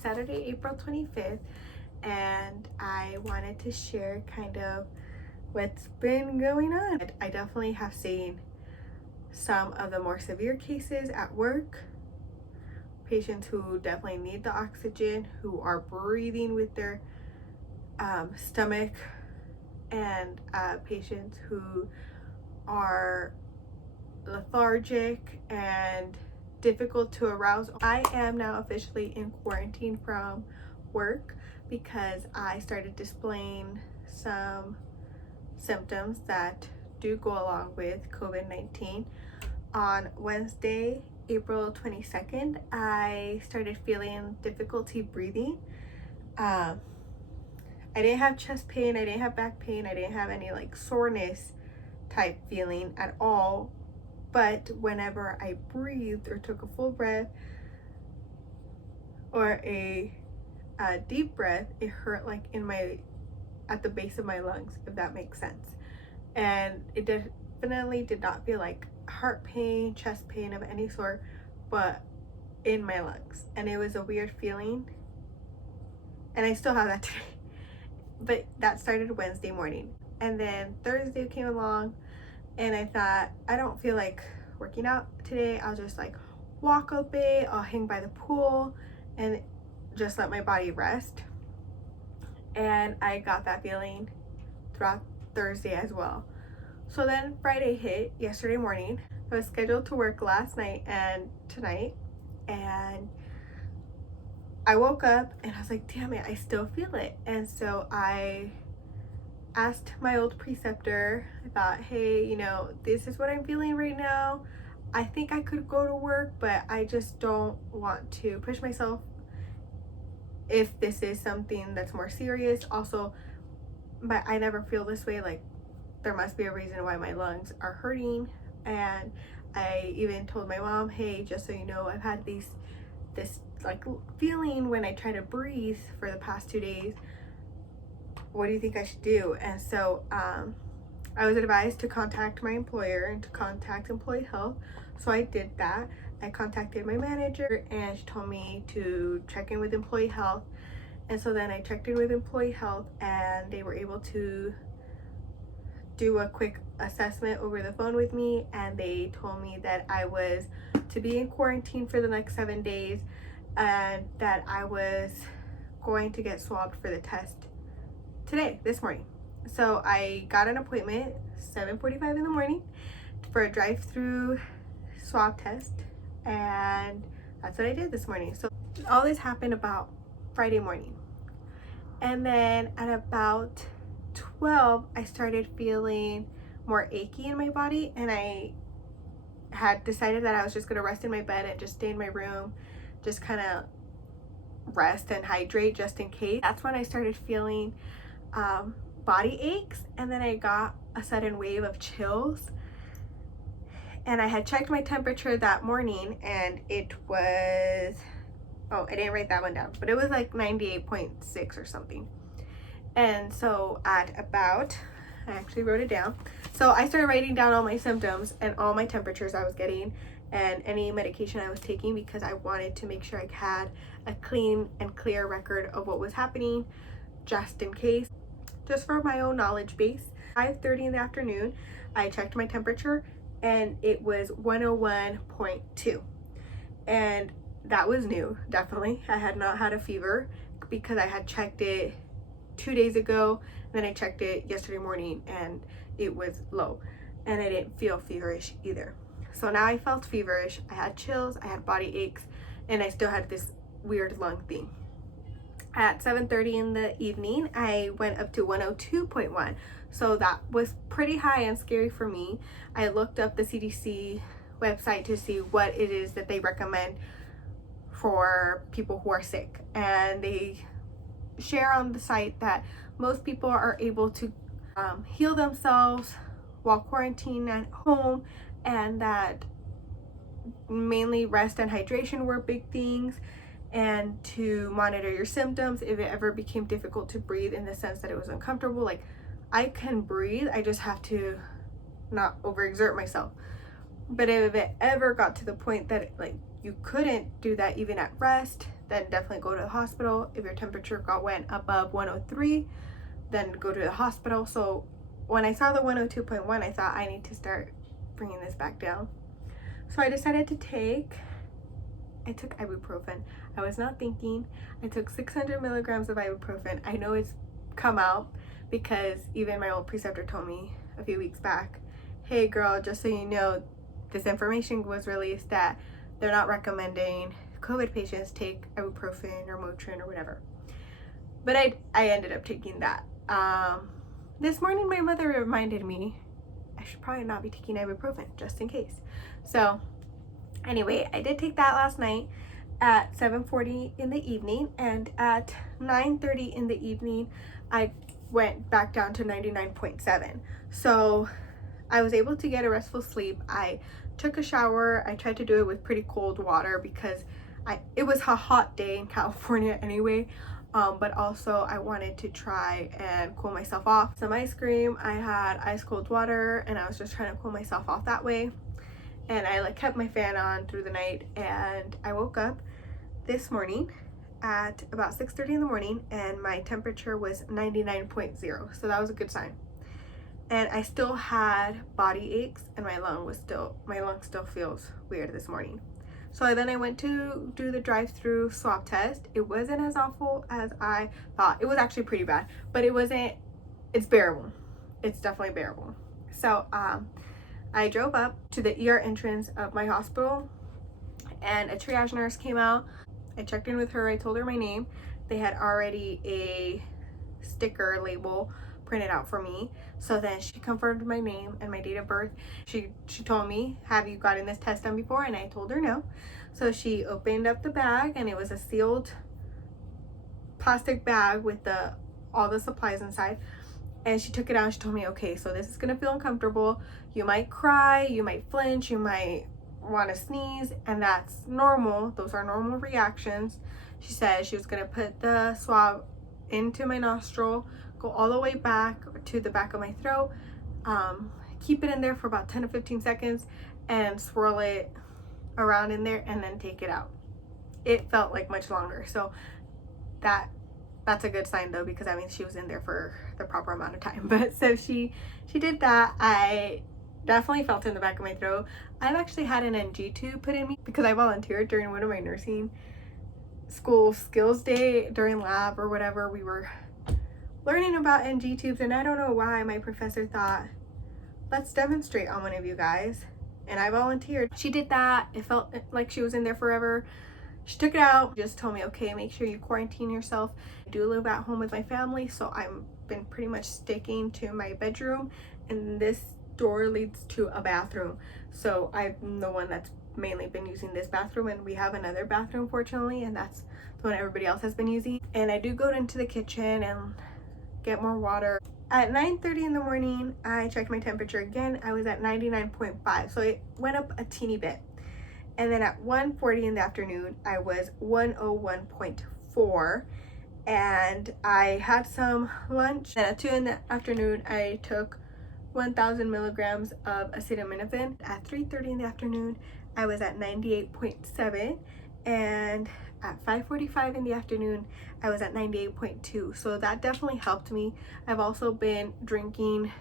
It's Saturday, April 25th, and I wanted to share kind of what's been going on. I definitely have seen some of the more severe cases at work, patients who definitely need the oxygen, who are breathing with their stomach, and patients who are lethargic and difficult to arouse. I am now officially in quarantine from work because I started displaying some symptoms that do go along with COVID-19. On Wednesday, April 22nd, I started feeling difficulty breathing. I didn't have chest pain, I didn't have back pain, I didn't have any like soreness type feeling at all. But whenever I breathed or took a full breath or a deep breath, it hurt like at the base of my lungs, if that makes sense. And it definitely did not feel like heart pain, chest pain of any sort, but in my lungs. And it was a weird feeling. And I still have that today. But that started Wednesday morning. And then Thursday came along, and I thought, I don't feel like working out today. I'll just like walk a bit, I'll hang by the pool and just let my body rest. And I got that feeling throughout Thursday as well. So then Friday hit, yesterday morning. I was scheduled to work last night and tonight, and I woke up and I was like, damn it, I still feel it. And so I asked my old preceptor. I thought, hey, this is what I'm feeling right now. I think I could go to work, but I just don't want to push myself if this is something that's more serious. Also, but I never feel this way. Like, there must be a reason why my lungs are hurting. And I even told my mom, hey, just so you know, I've had this like feeling when I try to breathe for the past 2 days. What do you think I should do? And so I was advised to contact my employer and to contact employee health. So I did that. I contacted my manager and she told me to check in with employee health. And so then I checked in with employee health, and they were able to do a quick assessment over the phone with me, and they told me that I was to be in quarantine for the next 7 days and that I was going to get swabbed for the test this morning. So I got an appointment 7:45 in the morning for a drive-through swab test, and that's what I did this morning. So all this happened about Friday morning, and then at about 12 I started feeling more achy in my body, and I had decided that I was just gonna rest in my bed and just stay in my room, just kind of rest and hydrate just in case. That's when I started feeling body aches, and then I got a sudden wave of chills. And I had checked my temperature that morning, and it was, oh, I didn't write that one down, but it was like 98.6 or something. And so at about, I actually wrote it down. So I started writing down all my symptoms and all my temperatures I was getting and any medication I was taking, because I wanted to make sure I had a clean and clear record of what was happening, just in case, just for my own knowledge base. 5:30 in the afternoon, I checked my temperature and it was 101.2. And that was new, definitely. I had not had a fever because I had checked it 2 days ago, and then I checked it yesterday morning and it was low, and I didn't feel feverish either. So now I felt feverish, I had chills, I had body aches, and I still had this weird lung thing. At 7:30 in the evening, I went up to 102.1. So that was pretty high and scary for me. I looked up the CDC website to see what it is that they recommend for people who are sick. And they share on the site that most people are able to heal themselves while quarantined at home, and that mainly rest and hydration were big things, and to monitor your symptoms if it ever became difficult to breathe, in the sense that it was uncomfortable. Like, I can breathe, I just have to not overexert myself. But if it ever got to the point that like you couldn't do that even at rest, then definitely go to the hospital. If your temperature went above 103, then go to the hospital. So when I saw the 102.1, I thought I need to start bringing this back down. So I decided to I took ibuprofen. I was not thinking. I took 600 milligrams of ibuprofen. I know it's come out because even my old preceptor told me a few weeks back, hey girl, just so you know, this information was released that they're not recommending COVID patients take ibuprofen or Motrin or whatever. But I ended up taking that. This morning my mother reminded me I should probably not be taking ibuprofen just in case. So anyway, I did take that last night at 7:40 in the evening, and at 9:30 in the evening I went back down to 99.7. So I was able to get a restful sleep. I took a shower. I tried to do it with pretty cold water because it was a hot day in California anyway, but also I wanted to try and cool myself off. Some ice cream, I had ice cold water, and I was just trying to cool myself off that way. And I kept my fan on through the night, and I woke up this morning at about 6:30 in the morning and my temperature was 99.0, so that was a good sign. And I still had body aches, and my lung still feels weird this morning. So then I went to do the drive-through swab test. It wasn't as awful as I thought. It was actually pretty bad, but it's bearable. It's definitely bearable. So I drove up to the ER entrance of my hospital, and a triage nurse came out. I checked in with her. I told her my name. They had already a sticker label printed out for me. So then she confirmed my name and my date of birth. She told me, have you gotten this test done before? And I told her no. So she opened up the bag, and it was a sealed plastic bag with all the supplies inside. And she took it out and she told me, okay, so this is gonna feel uncomfortable. You might cry, you might flinch, you might want to sneeze, and that's normal. Those are normal reactions. She said she was gonna put the swab into my nostril, go all the way back to the back of my throat, keep it in there for about 10 to 15 seconds and swirl it around in there and then take it out. It felt like much longer. So that's a good sign though, because that means she was in there for the proper amount of time. But so she did that. I definitely felt it in the back of my throat. I've actually had an NG tube put in me because I volunteered during one of my nursing school skills day during lab or whatever. We were learning about NG tubes, and I don't know why my professor thought, let's demonstrate on one of you guys, and I volunteered. She did that. It felt like she was in there forever. She took it out, just told me, okay, make sure you quarantine yourself. I do live at home with my family, so I've been pretty much sticking to my bedroom, and this door leads to a bathroom. So I'm the one that's mainly been using this bathroom, and we have another bathroom fortunately, and that's the one everybody else has been using. And I do go into the kitchen and get more water. At 9:30 in the morning, I checked my temperature again. I was at 99.5, so it went up a teeny bit. And then at 1:40 in the afternoon, I was 101.4, and I had some lunch. And at 2 in the afternoon, I took 1,000 milligrams of acetaminophen. At 3:30 in the afternoon, I was at 98.7, and at 5:45 in the afternoon, I was at 98.2. So that definitely helped me. I've also been drinking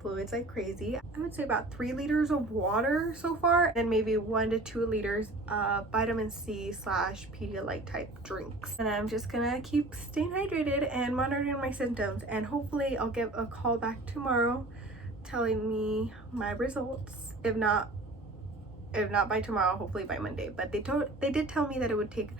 fluids like crazy. I would say about 3 liters of water so far, and maybe 1 to 2 liters of vitamin C / Pedialyte type drinks. And I'm just gonna keep staying hydrated and monitoring my symptoms, and hopefully I'll get a call back tomorrow telling me my results. If not by tomorrow, hopefully by Monday. But they did tell me that it would take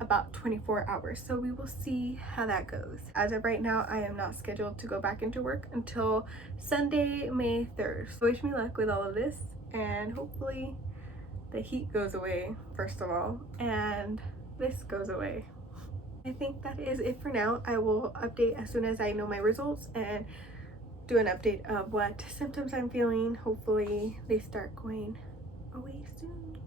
about 24 hours, so we will see how that goes. As of right now, I am not scheduled to go back into work until Sunday, May 3rd. So wish me luck with all of this, and hopefully the heat goes away first of all, and this goes away. I think that is it for now. I will update as soon as I know my results and do an update of what symptoms I'm feeling. Hopefully they start going away soon.